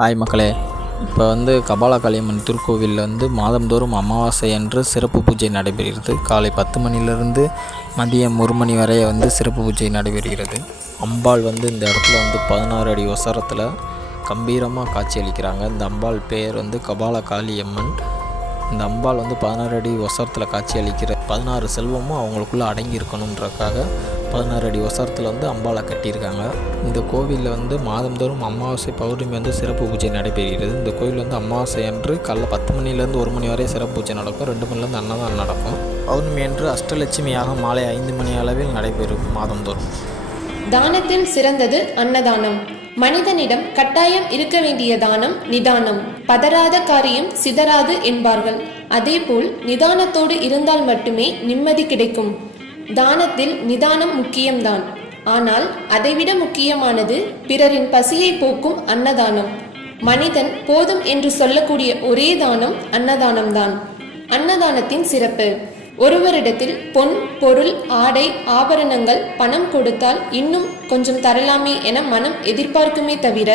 Hi மக்களே, இப்போ கபால காளியம்மன் திருக்கோவிலில் மாதந்தோறும் அமாவாசை அன்று சிறப்பு பூஜை நடைபெறுகிறது. காலை 10 மணிலிருந்து மதியம் 1 மணி வரை சிறப்பு பூஜை நடைபெறுகிறது. அம்பாள் இந்த இடத்துல 16 அடி உசரத்தில் கம்பீரமாக காட்சி அளிக்கிறாங்க. இந்த அம்பாள் பெயர் கபால காளியம்மன். இந்த அம்பாள் 16 அடி உசரத்தில் காட்சி அளிக்கிற 16 செல்வமும் அவங்களுக்குள்ளே அடங்கி இருக்கணுன்றக்காக 16 அடி உசரத்தில் அம்பாளை கட்டியிருக்காங்க. இந்த கோவிலில் மாதந்தோறும் அமாவாசை பௌர்ணமி சிறப்பு பூஜை நடைபெறுகிறது. இந்த கோவில் அமாவாசை அன்று காலைல 10 மணிலேருந்து 1 மணி வரை சிறப்பு பூஜை நடக்கும். 2 மணிலேருந்து அன்னதானம் நடக்கும். பௌர்ணமி அன்று அஷ்டலட்சுமியாக மாலை 5 மணி அளவில் நடைபெறும். மாதந்தோறும் தானத்தில் சிறந்தது அன்னதானம். மனிதனிடம் கட்டாயம் இருக்க வேண்டிய தானம் நிதானம். பதறாத காரியம் சிதறாது என்பார்கள். அதேபோல் நிதானத்தோடு இருந்தால் மட்டுமே நிம்மதி கிடைக்கும். தானத்தில் நிதானம் முக்கியம்தான். ஆனால் அதைவிட முக்கியமானது பிறரின் பசியை போக்கும் அன்னதானம். மனிதன் போதும் என்று சொல்லக்கூடிய ஒரே தானம் அன்னதானம்தான். அன்னதானத்தின் சிறப்பு: ஒருவரிடத்தில் பொன், பொருள், ஆடை, ஆபரணங்கள், பணம் கொடுத்தால் இன்னும் கொஞ்சம் தரலாமே என மனம் எதிர்பார்க்குமே தவிர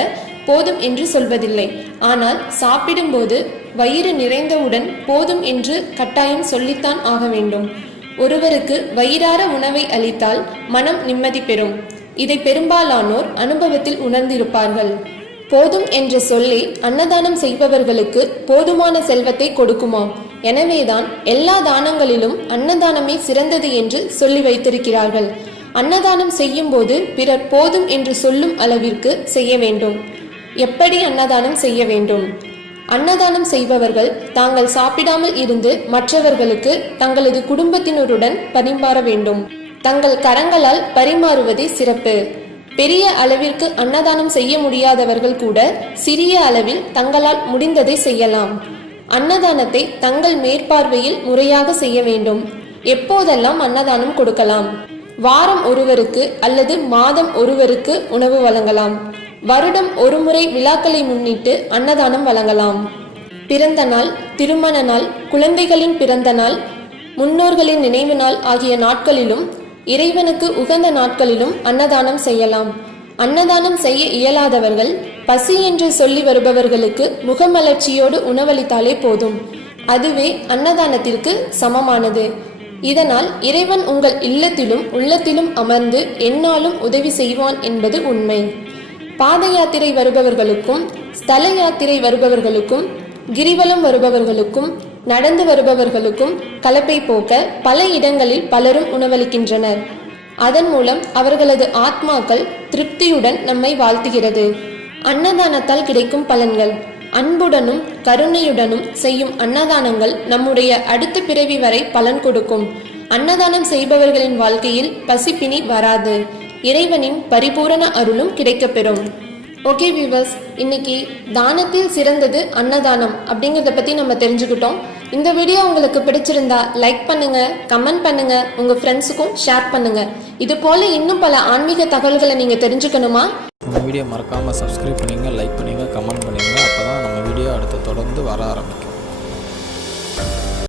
போதும் என்று சொல்வதில்லை. ஆனால் சாப்பிடும்போது வயிறு நிறைந்தவுடன் போதும் என்று கட்டாயம் சொல்லித்தான் ஆக வேண்டும். ஒருவருக்கு வயிறார உணவை அளித்தால் மனம் நிம்மதி பெறும். இதை பெரும்பாலானோர் அனுபவத்தில் உணர்ந்திருப்பார்கள். போதும் என்ற சொல்லே அன்னதானம் செய்பவர்களுக்கு போதுமான செல்வத்தை கொடுக்குமாம். எனவேதான் எல்லா தானங்களிலும் அன்னதானமே சிறந்தது என்று சொல்லி வைத்திருக்கிறார்கள். அன்னதானம் செய்யும் போது பிறர் போதும் என்று சொல்லும் அளவிற்கு செய்ய வேண்டும். எப்படி அன்னதானம் செய்ய வேண்டும்? அன்னதானம் செய்பவர்கள் தாங்கள் சாப்பிடாமல் இருந்து மற்றவர்களுக்கு தங்களது குடும்பத்தினருடன் பரிமாற வேண்டும். தங்கள் கரங்களால் பரிமாறுவதே சிறப்பு. பெரிய அளவிற்கு அன்னதானம் செய்ய முடியாதவர்கள் கூட சிறிய அளவில் தங்களால் முடிந்ததை செய்யலாம். அன்னதானத்தை தங்கள் மேற்பார்வையில் முறையாக செய்ய வேண்டும். எப்போதெல்லாம் அன்னதானம் கொடுக்கலாம்? வாரம் ஒருவருக்கு அல்லது மாதம் ஒருவருக்கு உணவு வழங்கலாம். வருடம் ஒரு முறை விழாக்களை முன்னிட்டு அன்னதானம் வழங்கலாம். பிறந்த நாள், திருமண நாள், குழந்தைகளின் பிறந்த நாள், முன்னோர்களின் நினைவு நாள் ஆகிய நாட்களிலும் இறைவனுக்கு உகந்த நாட்களிலும் அன்னதானம் செய்யலாம். அன்னதானம் செய்ய இயலாதவர்கள் பசி என்று சொல்லி வருபவர்களுக்கு முகமலர்ச்சியோடு உணவளித்தாலே போதும். அதுவே அன்னதானத்திற்கு சமமானது. இதனால் இறைவன் உங்கள் இல்லத்திலும் உள்ளத்திலும் அமர்ந்து எந்நாளும் உதவி செய்வான் என்பது உண்மை. பாத யாத்திரை வருபவர்களுக்கும், ஸ்தல யாத்திரை வருபவர்களுக்கும், கிரிவலம் வருபவர்களுக்கும், நடந்து வருபவர்களுக்கும் கலப்பை போக்க பல இடங்களில் பலரும் உணவளிக்கின்றனர். அதன் மூலம் அவர்களது ஆத்மாக்கள் திருப்தியுடன் நம்மை வாழ்த்துகிறது. அன்னதானத்தால் கிடைக்கும் பலன்கள்: அன்புடனும் கருணையுடனும் செய்யும் அன்னதானங்கள் நம்முடைய அடுத்த பிறவி வரை பலன் கொடுக்கும். அன்னதானம் செய்பவர்களின் வாழ்க்கையில் பசிப்பினி வராது. இறைவனின் பரிபூரண அருளும் கிடைக்கப்பெறும். ஓகே வியூவர்ஸ், இன்னைக்கு தானத்தில் சிறந்தது அன்னதானம் அப்படிங்கிறத பற்றி நம்ம தெரிஞ்சுக்கிட்டோம். இந்த வீடியோ உங்களுக்கு பிடிச்சிருந்தா லைக் பண்ணுங்க, கமெண்ட் பண்ணுங்க, உங்கள் ஃப்ரெண்ட்ஸுக்கும் ஷேர் பண்ணுங்க. இது போல இன்னும் பல ஆன்மீக தகவல்களை நீங்கள் தெரிஞ்சுக்கணுமா? நம்ம வீடியோ மறக்காமல் சப்ஸ்கிரைப் பண்ணுங்க, லைக் பண்ணுங்க, கமெண்ட் பண்ணுங்க. அப்போ தான் நம்ம வீடியோ அடுத்து தொடர்ந்து வர ஆரம்பிக்கும்.